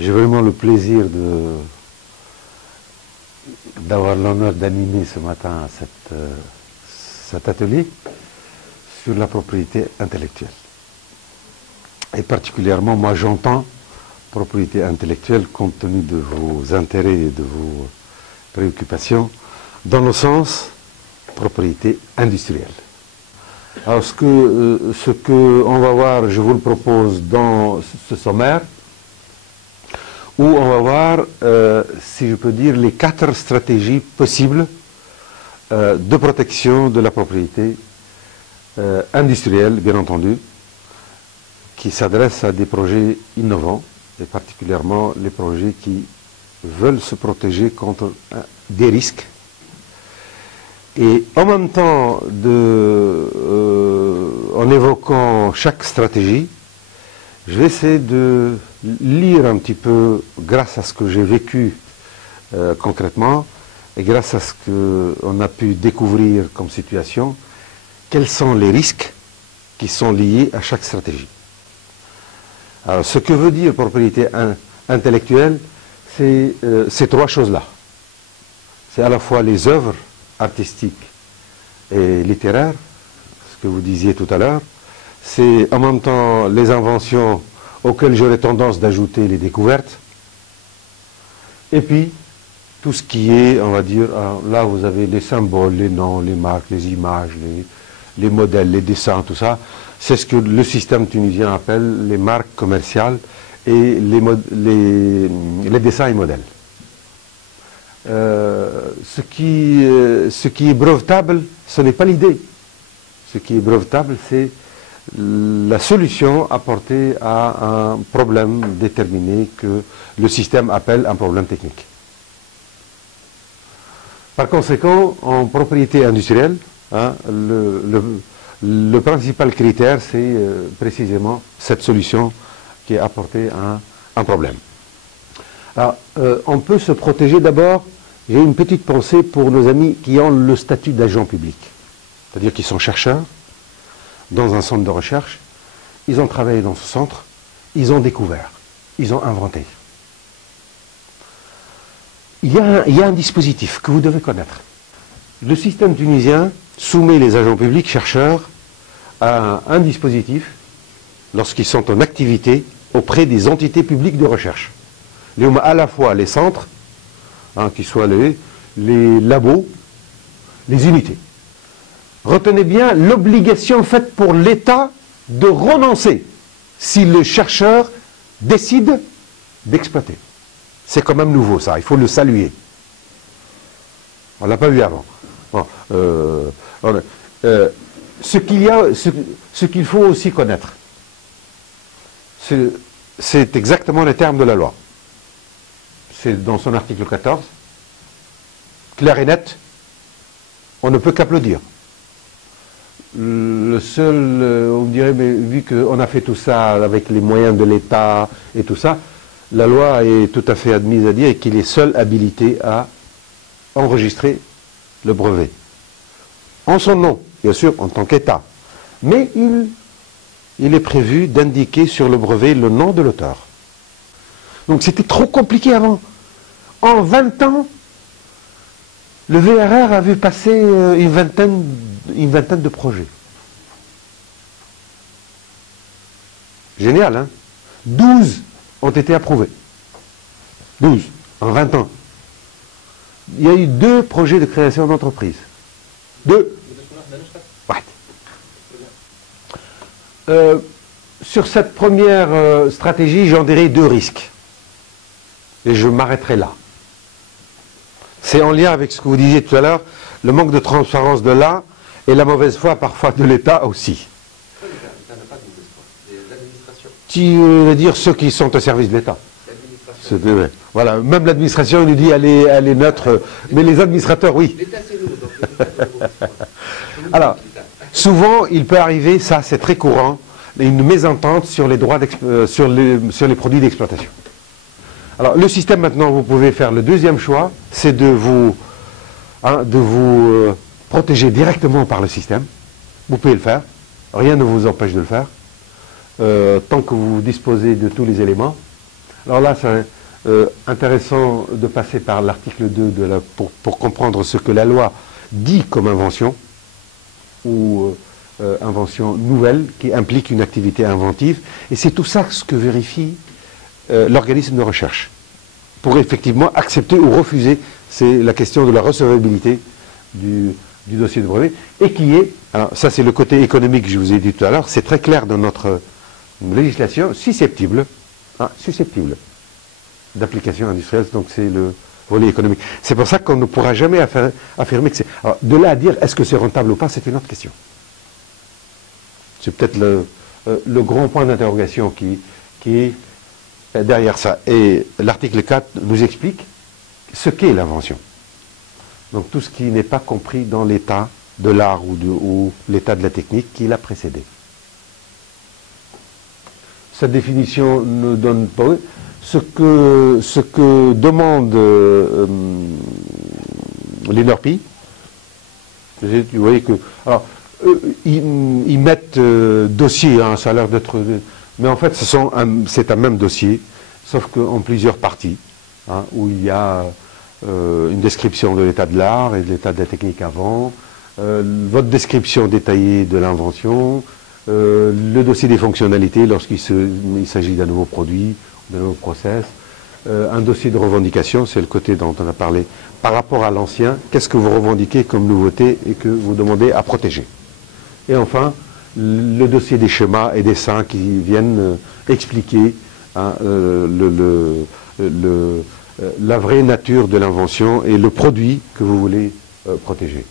J'ai vraiment le plaisir d'avoir l'honneur d'animer ce matin cet atelier sur la propriété intellectuelle. Et particulièrement, moi j'entends propriété intellectuelle compte tenu de vos intérêts et de vos préoccupations, dans le sens propriété industrielle. Alors ce que on va voir, je vous le propose dans ce sommaire, où on va voir, si je peux dire, les 4 stratégies possibles de protection de la propriété industrielle, bien entendu, qui s'adressent à des projets innovants, et particulièrement les projets qui veulent se protéger contre des risques. Et en même temps, en évoquant chaque stratégie, je vais essayer de lire un petit peu, grâce à ce que j'ai vécu concrètement, et grâce à ce qu'on a pu découvrir comme situation, quels sont les risques qui sont liés à chaque stratégie. Alors, ce que veut dire propriété intellectuelle, c'est ces 3 choses-là. C'est à la fois les œuvres artistiques et littéraires, ce que vous disiez tout à l'heure. C'est en même temps les inventions auxquelles j'aurais tendance d'ajouter les découvertes. Et puis, tout ce qui est, on va dire, là vous avez les symboles, les noms, les marques, les images, les modèles, les dessins, tout ça. C'est ce que le système tunisien appelle les marques commerciales et les dessins et modèles. Ce qui est brevetable, ce n'est pas l'idée. Ce qui est brevetable, c'est la solution apportée à un problème déterminé que le système appelle un problème technique. Par conséquent, en propriété industrielle, le principal critère, c'est précisément cette solution qui est apportée à un problème. Alors, on peut se protéger d'abord. J'ai une petite pensée pour nos amis qui ont le statut d'agent public, c'est-à-dire qu'ils sont chercheurs dans un centre de recherche, ils ont travaillé dans ce centre, ils ont découvert, ils ont inventé. Il y a un dispositif que vous devez connaître. Le système tunisien soumet les agents publics chercheurs à un dispositif lorsqu'ils sont en activité auprès des entités publiques de recherche. À la fois les centres, qui soient les labos, les unités. Retenez bien l'obligation faite pour l'État de renoncer si le chercheur décide d'exploiter. C'est quand même nouveau ça, il faut le saluer. On ne l'a pas vu avant. Bon, ce qu'il faut aussi connaître, c'est exactement les termes de la loi. C'est dans son article 14, clair et net, on ne peut qu'applaudir. Le seul, on dirait, mais vu qu'on a fait tout ça avec les moyens de l'État et tout ça, la loi est tout à fait admise à dire qu'il est seul habilité à enregistrer le brevet. En son nom, bien sûr, en tant qu'État. Mais il est prévu d'indiquer sur le brevet le nom de l'auteur. Donc c'était trop compliqué avant. En 20 ans, le VRR a vu passer une vingtaine de projets. Génial, hein? 12 ont été approuvés. 12 en 20 ans. Il y a eu 2 projets de création d'entreprise. 2. Ouais. Sur cette première stratégie, j'en dirai 2 risques. Et je m'arrêterai là. C'est en lien avec ce que vous disiez tout à l'heure, le manque de transparence de l'un et la mauvaise foi parfois de l'État aussi. Qui veut dire ceux qui sont au service de l'État. Voilà, même l'administration nous dit elle est neutre, mais les administrateurs, oui. Alors, souvent, il peut arriver, ça c'est très courant, une mésentente sur les droits sur les produits d'exploitation. Alors, le système, maintenant, vous pouvez faire le deuxième choix, c'est de vous protéger directement par le système. Vous pouvez le faire, rien ne vous empêche de le faire, tant que vous disposez de tous les éléments. Alors là, c'est intéressant de passer par l'article 2 pour comprendre ce que la loi dit comme invention, ou invention nouvelle, qui implique une activité inventive. Et c'est tout ça ce que vérifie l'organisme de recherche, pour effectivement accepter ou refuser. C'est la question de la recevabilité du dossier de brevet, et qui est, alors ça c'est le côté économique que je vous ai dit tout à l'heure, c'est très clair dans notre législation, susceptible d'application industrielle, donc c'est le volet économique. C'est pour ça qu'on ne pourra jamais affirmer que c'est... Alors, de là à dire est-ce que c'est rentable ou pas, c'est une autre question. C'est peut-être le grand point d'interrogation qui est derrière ça. Et l'article 4 nous explique ce qu'est l'invention. Donc tout ce qui n'est pas compris dans l'état de l'art ou l'état de la technique qui l'a précédé. Cette définition ne donne pas ce que demande l'INRPI. Vous voyez que... Alors, ils mettent dossier, hein, ça a l'air d'être... Mais en fait, c'est un même dossier, sauf qu'en plusieurs parties, hein, où il y a une description de l'état de l'art et de l'état de la technique avant, votre description détaillée de l'invention, le dossier des fonctionnalités lorsqu'il s'agit d'un nouveau produit, d'un nouveau process, un dossier de revendication, c'est le côté dont on a parlé, par rapport à l'ancien, qu'est-ce que vous revendiquez comme nouveauté et que vous demandez à protéger. Et enfin, le dossier des schémas et dessins qui viennent expliquer hein, la vraie nature de l'invention et le produit que vous voulez protéger.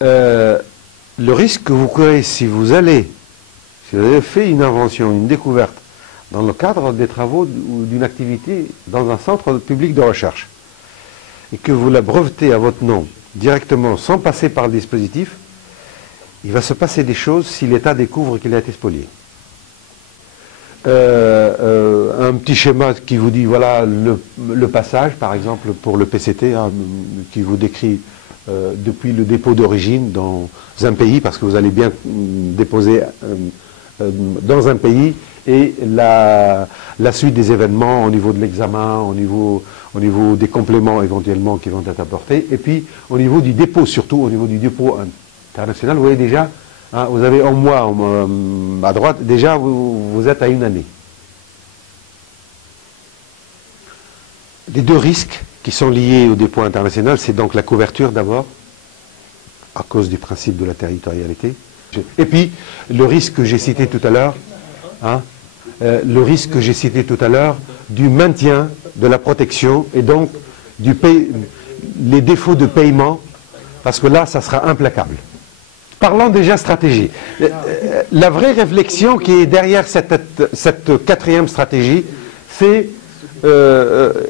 Le risque que vous courez si vous avez fait une invention, une découverte, dans le cadre des travaux ou d'une activité dans un centre public de recherche, et que vous la brevetez à votre nom directement sans passer par le dispositif, il va se passer des choses si l'État découvre qu'il a été spolié. Un petit schéma qui vous dit, voilà, le passage, par exemple, pour le PCT, hein, qui vous décrit depuis le dépôt d'origine dans un pays, parce que vous allez bien déposer dans un pays, et la suite des événements au niveau de l'examen, au niveau des compléments éventuellement qui vont être apportés, et puis au niveau du dépôt, surtout au niveau du dépôt international. Vous voyez déjà, hein, vous avez en mois à droite, déjà vous êtes à une année. Les deux risques qui sont liés au dépôt international, c'est donc la couverture d'abord, à cause du principe de la territorialité, et puis le risque que j'ai cité tout à l'heure, hein, du maintien de la protection et donc les défauts de paiement, parce que là, ça sera implacable. Parlons déjà stratégie. La vraie réflexion qui est derrière cette quatrième stratégie, c'est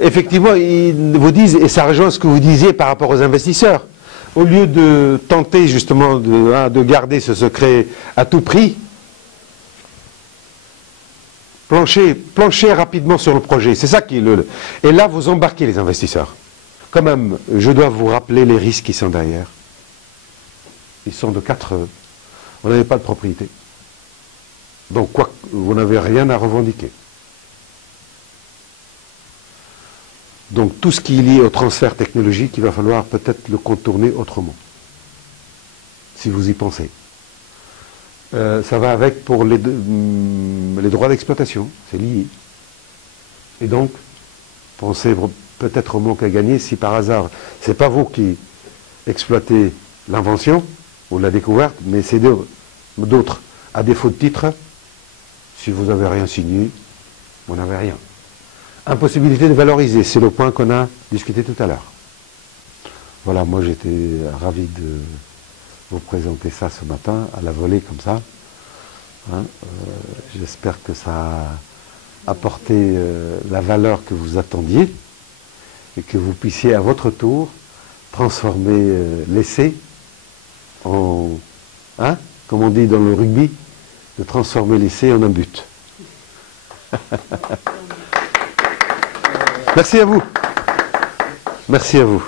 effectivement, ils vous disent, et ça rejoint ce que vous disiez par rapport aux investisseurs, au lieu de tenter justement de garder ce secret à tout prix, planchez rapidement sur le projet. C'est ça qui est Et là, vous embarquez les investisseurs. Quand même, je dois vous rappeler les risques qui sont derrière. Ils sont de 4 E. Vous n'avez pas de propriété. Donc, vous n'avez rien à revendiquer. Donc, tout ce qui est lié au transfert technologique, il va falloir peut-être le contourner autrement. Si vous y pensez. Ça va avec pour les droits d'exploitation, c'est lié. Et donc, pensez peut-être au manque à gagner si par hasard, ce n'est pas vous qui exploitez l'invention ou la découverte, mais c'est d'autres. À défaut de titre, si vous n'avez rien signé, vous n'avez rien. Impossibilité de valoriser, c'est le point qu'on a discuté tout à l'heure. Voilà, moi j'étais ravi de vous présenter ça ce matin, à la volée comme ça. Hein, j'espère que ça a apporté la valeur que vous attendiez et que vous puissiez à votre tour transformer l'essai en, hein, comme on dit dans le rugby, de transformer l'essai en un but. Merci à vous. Merci à vous.